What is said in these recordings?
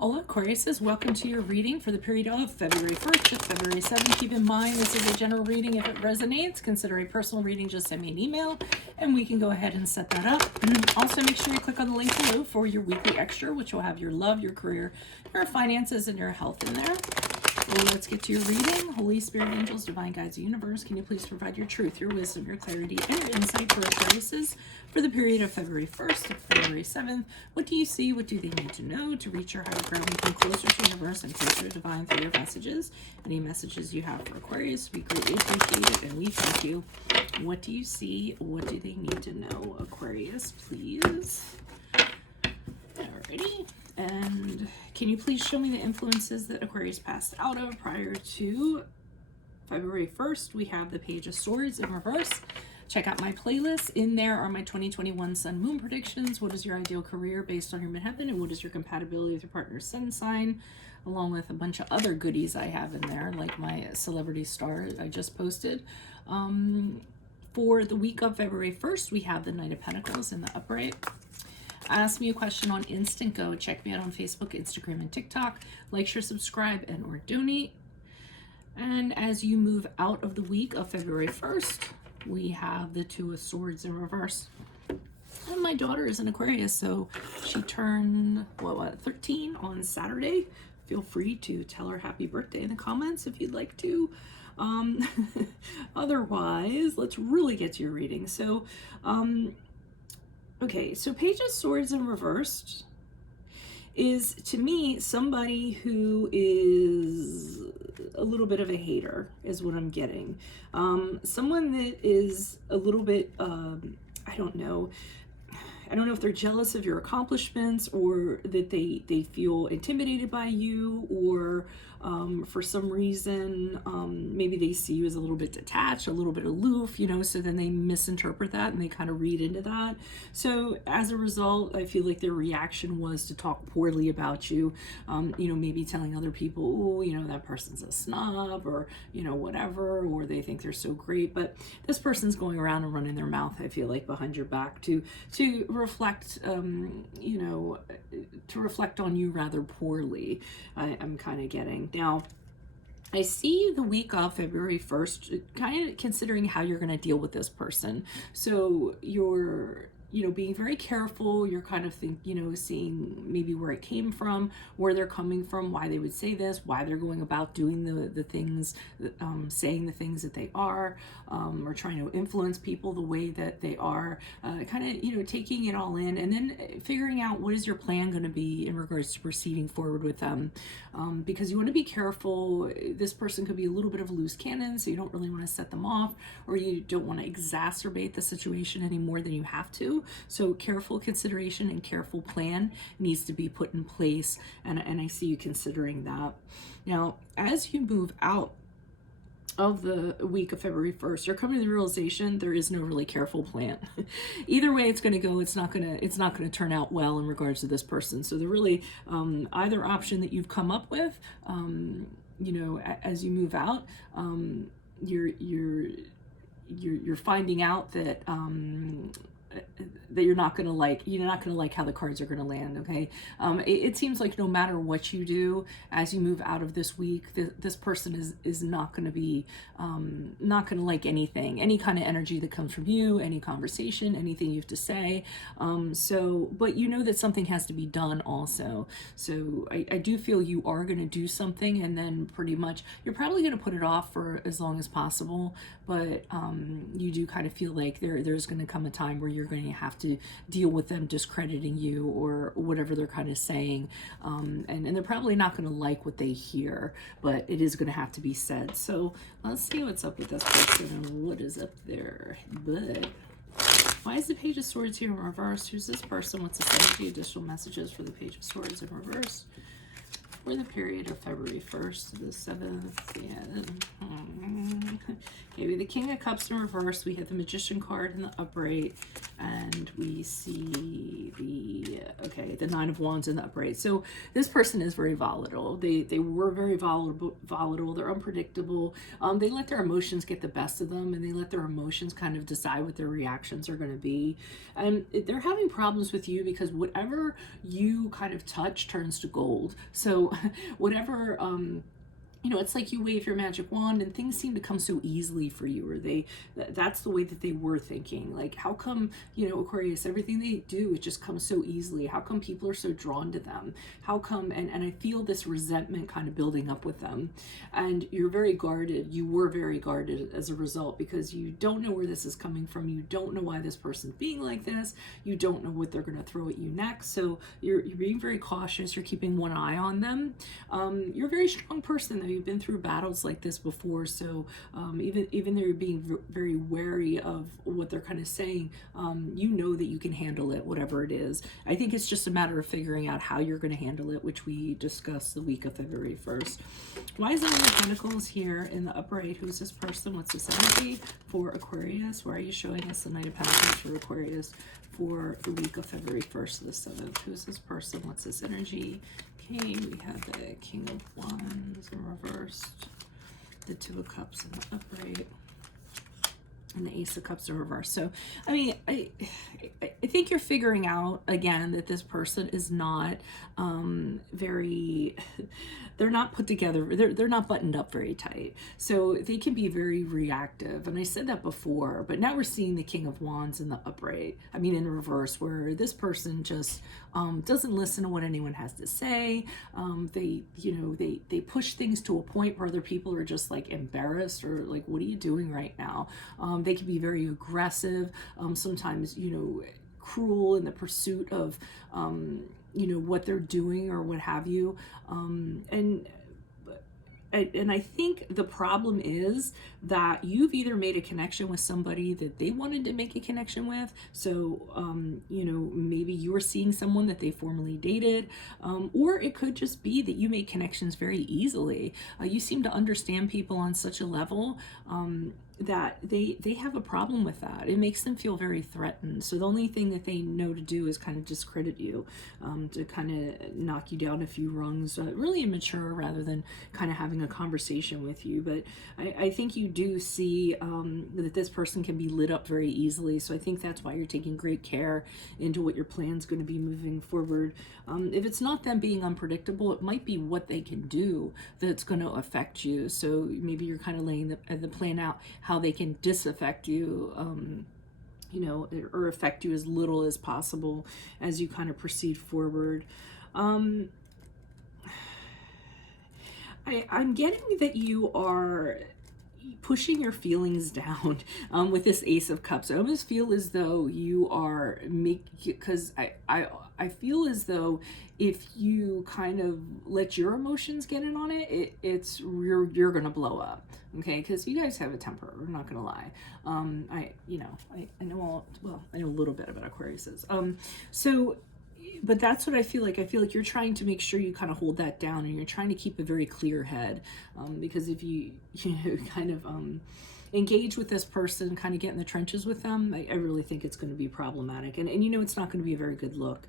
Hola Aquariuses, welcome to your reading for the period of February 1st to February 7th. Keep in mind this is a general reading. If it resonates, consider a personal reading. Just send me an email and we can go ahead and set that up. Also, make sure you click on the link below for your weekly extra, which will have your love, your career, your finances, and your health in there. Well, let's get to your reading. Holy Spirit, angels, divine guides, universe, can you please provide your truth, your wisdom, your clarity, and your insight for Aquariuses for the period of February 1st to February 7th? What do you see? What do they need to know to reach your higher ground and come closer to universe and closer to divine through your messages? Any messages you have for Aquarius, we greatly appreciate it, and we thank you. What do you see? What do they need to know, Aquarius, please? Alrighty. And can you please show me the influences that Aquarius passed out of prior to February 1st? We have the Page of Swords in reverse. Check out my playlist. In there are my 2021 Sun Moon predictions. What is your ideal career based on your midheaven? And what is your compatibility with your partner's sun sign? Along with a bunch of other goodies I have in there, like my celebrity star I just posted. For the week of February 1st, we have the Knight of Pentacles in the upright. Ask me a question on Instant Go. Check me out on Facebook, Instagram, and TikTok. Like, share, subscribe, and or donate. And as you move out of the week of February 1st, we have the Two of Swords in reverse. And my daughter is an Aquarius, so she turned, 13 on Saturday. Feel free to tell her happy birthday in the comments if you'd like to. Otherwise, let's really get to your reading. So, okay, so Page of Swords in reversed is, to me, somebody who is a little bit of a hater, is what I'm getting. Someone that is a little bit, I don't know if they're jealous of your accomplishments, or that they feel intimidated by you, or for some reason, maybe they see you as a little bit detached, a little bit aloof, so then they misinterpret that and they kind of read into that. So as a result, I feel like their reaction was to talk poorly about you, maybe telling other people, oh, that person's a snob, or, whatever, or they think they're so great. But this person's going around and running their mouth, I feel like, behind your back to reflect, to reflect on you rather poorly. I'm kind of getting. Now, I see the week of February 1st, kind of considering how you're going to deal with this person. So you're, being very careful. You're kind of seeing maybe where it came from, where they're coming from, why they would say this, why they're going about doing the things, saying the things that they are, or trying to influence people the way that they are, kind of, taking it all in, and then figuring out what is your plan going to be in regards to proceeding forward with them, because you want to be careful. This person could be a little bit of a loose cannon, so you don't really want to set them off, or you don't want to exacerbate the situation any more than you have to. So careful consideration and careful plan needs to be put in place, and I see you considering that. Now, as you move out of the week of February 1st, you're coming to the realization there is no really careful plan. Either way it's going to go, it's not going to turn out well in regards to this person. So the really either option that you've come up with, as you move out, you're finding out that that you're not gonna like how the cards are gonna land. Okay, it seems like no matter what you do as you move out of this week, this person is not gonna be not gonna like anything, any kind of energy that comes from you, any conversation, anything you have to say. But that something has to be done also. So I do feel you are gonna do something, and then pretty much you're probably gonna put it off for as long as possible. But you do kind of feel like there's gonna come a time where you're going to have to deal with them discrediting you or whatever they're kind of saying, and they're probably not going to like what they hear, but it is going to have to be said. So let's see what's up with this person and what is up there. But why is the Page of Swords here in reverse? Who's this person? What's the energy? Additional messages for the Page of Swords in reverse for the period of February 1st to the 7th. Okay, we have the King of Cups in reverse. We have the Magician card in the upright. And we see the Nine of Wands in the upright. So this person is very volatile. They were very volatile. They're unpredictable. They let their emotions get the best of them, and they let their emotions kind of decide what their reactions are going to be. And they're having problems with you because whatever you kind of touch turns to gold. So whatever you know, it's like you wave your magic wand and things seem to come so easily for you, or that's the way that they were thinking. Like, how come, you know, Aquarius, everything they do, it just comes so easily? How come people are so drawn to them? How come, and I feel this resentment kind of building up with them. And you're very guarded. You were very guarded as a result, because you don't know where this is coming from. You don't know why this person's being like this. You don't know what they're going to throw at you next. So you're being very cautious. You're keeping one eye on them. You're a very strong person, though. You've been through battles like this before, so even though you're being very wary of what they're kind of saying, you know that you can handle it, whatever it is. I think it's just a matter of figuring out how you're going to handle it, which we discussed the week of February 1st. Why is the Knight of Pentacles here in the upright? Who's this person? What's this energy for Aquarius? Why are you showing us the Knight of Pentacles for Aquarius for the week of February 1st to the 7th? Who's this person? What's this energy? Okay, we have the King of Wands in reversed, the Two of Cups in the upright, and the Ace of Cups in reverse. So, I mean, I think you're figuring out, again, that this person is not they're not put together, they're not buttoned up very tight. So they can be very reactive. And I said that before, but now we're seeing the King of Wands in the upright, I mean in the reverse, where this person just doesn't listen to what anyone has to say. They push things to a point where other people are just like embarrassed, or like, what are you doing right now? They can be very aggressive, sometimes, you know, cruel in the pursuit of you know, what they're doing or what have you. And I think the problem is that you've either made a connection with somebody that they wanted to make a connection with. So, you know, maybe you were seeing someone that they formerly dated, or it could just be that you make connections very easily. You seem to understand people on such a level that they have a problem with that. It makes them feel very threatened. So the only thing that they know to do is kind of discredit you, to kind of knock you down a few rungs, really immature rather than kind of having a conversation with you. But I think you do see that this person can be lit up very easily. So I think that's why you're taking great care into what your plan's going to be moving forward. If it's not them being unpredictable, it might be what they can do that's going to affect you. So maybe you're kind of laying the plan out how they can disaffect you, you know, or affect you as little as possible as you kind of proceed forward. I'm getting that you are pushing your feelings down with this Ace of Cups. I almost feel as though you are because I feel as though if you kind of let your emotions get in on it, you're gonna blow up. Okay, because you guys have a temper. I'm not gonna lie. I know a little bit about Aquariuses. But that's what I feel like. I feel like you're trying to make sure you kind of hold that down, and you're trying to keep a very clear head. Because if you kind of engage with this person, kind of get in the trenches with them, I really think it's going to be problematic, and you know, it's not going to be a very good look.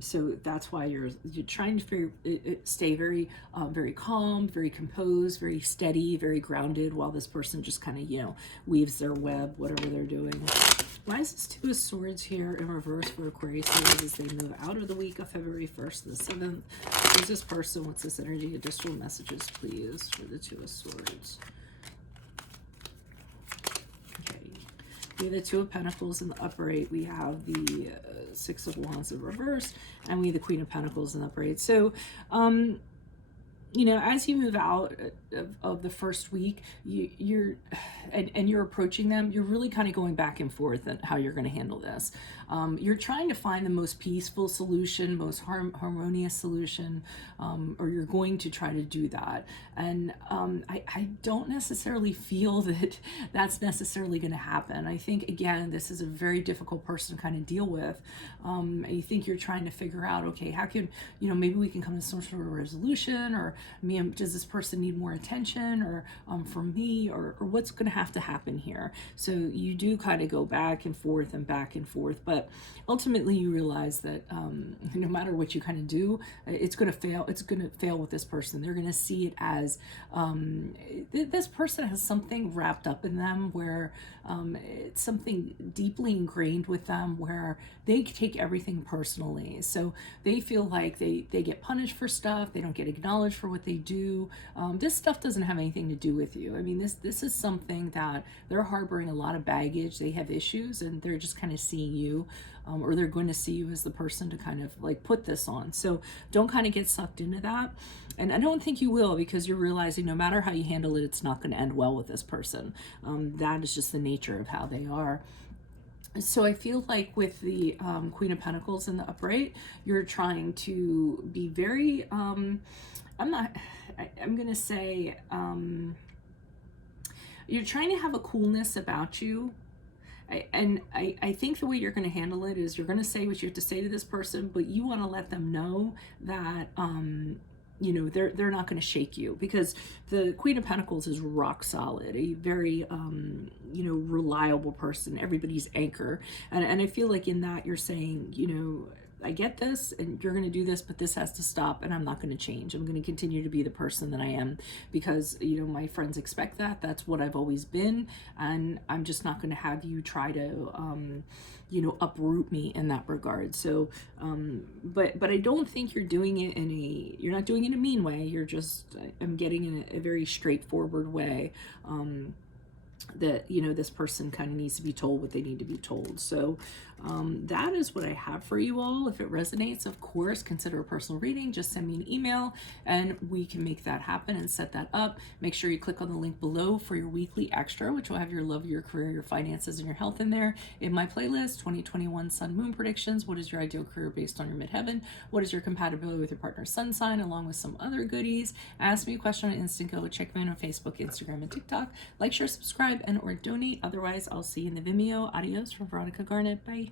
So that's why you're trying to stay very calm, very composed, very steady, very grounded, while this person just kind of, you know, weaves their web, whatever they're doing. Why is this Two of Swords here in reverse for Aquarius as they move out of the week of February 1st to the 7th? Who's this person? What's this energy? Additional messages, please, for the Two of Swords. Okay. We have the Two of Pentacles in the upright. We have the Six of Wands in reverse. And we have the Queen of Pentacles in the upright. So, you know, as you move out of the first week, you're approaching them, you're really kind of going back and forth on how you're going to handle this. You're trying to find the most peaceful solution, most harmonious solution, or you're going to try to do that. And I don't necessarily feel that that's necessarily going to happen. I think, again, this is a very difficult person to kind of deal with. I think you're trying to figure out, okay, how can, you know, maybe we can come to some sort of resolution, or does this person need more attention, or from me, or what's going to have to happen here? So you do kind of go back and forth and back and forth, but ultimately you realize that no matter what you kind of do, it's going to fail. It's going to fail with this person. They're going to see it as this person has something wrapped up in them where it's something deeply ingrained with them where they take everything personally. So they feel like they get punished for stuff. They don't get acknowledged for what they do. This stuff doesn't have anything to do with you. I mean, this is something that they're harboring a lot of baggage. They have issues, and they're just kind of seeing you, or they're going to see you as the person to kind of like put this on. So don't kind of get sucked into that. And I don't think you will, because you're realizing no matter how you handle it, it's not going to end well with this person. That is just the nature of how they are. So I feel like with the Queen of Pentacles in the upright, you're trying to be very, I'm going to say, you're trying to have a coolness about you. I think the way you're going to handle it is you're going to say what you have to say to this person, but you want to let them know that, you know, they're not going to shake you, because the Queen of Pentacles is rock solid, a very, you know, reliable person, everybody's anchor. And I feel like in that you're saying, you know, I get this and you're going to do this, but this has to stop, and I'm not going to change. I'm going to continue to be the person that I am, because, you know, my friends expect that. That's what I've always been. And I'm just not going to have you try to, you know, uproot me in that regard. So, but I don't think you're doing it you're not doing it in a mean way. You're just, I'm getting in a very straightforward way. That, you know, this person kind of needs to be told what they need to be told. So that is what I have for you all. If it resonates, of course, consider a personal reading. Just send me an email and we can make that happen and set that up. Make sure you click on the link below for your weekly extra, which will have your love, your career, your finances, and your health in there. In my playlist, 2021 Sun Moon Predictions. What is your ideal career based on your midheaven? What is your compatibility with your partner's sun sign? Along with some other goodies. Ask me a question on Instant Go. Check me out on Facebook, Instagram, and TikTok. Like, share, subscribe, and or donate. Otherwise, I'll see you in the Vimeo. Adios from Veronica Garnet. Bye.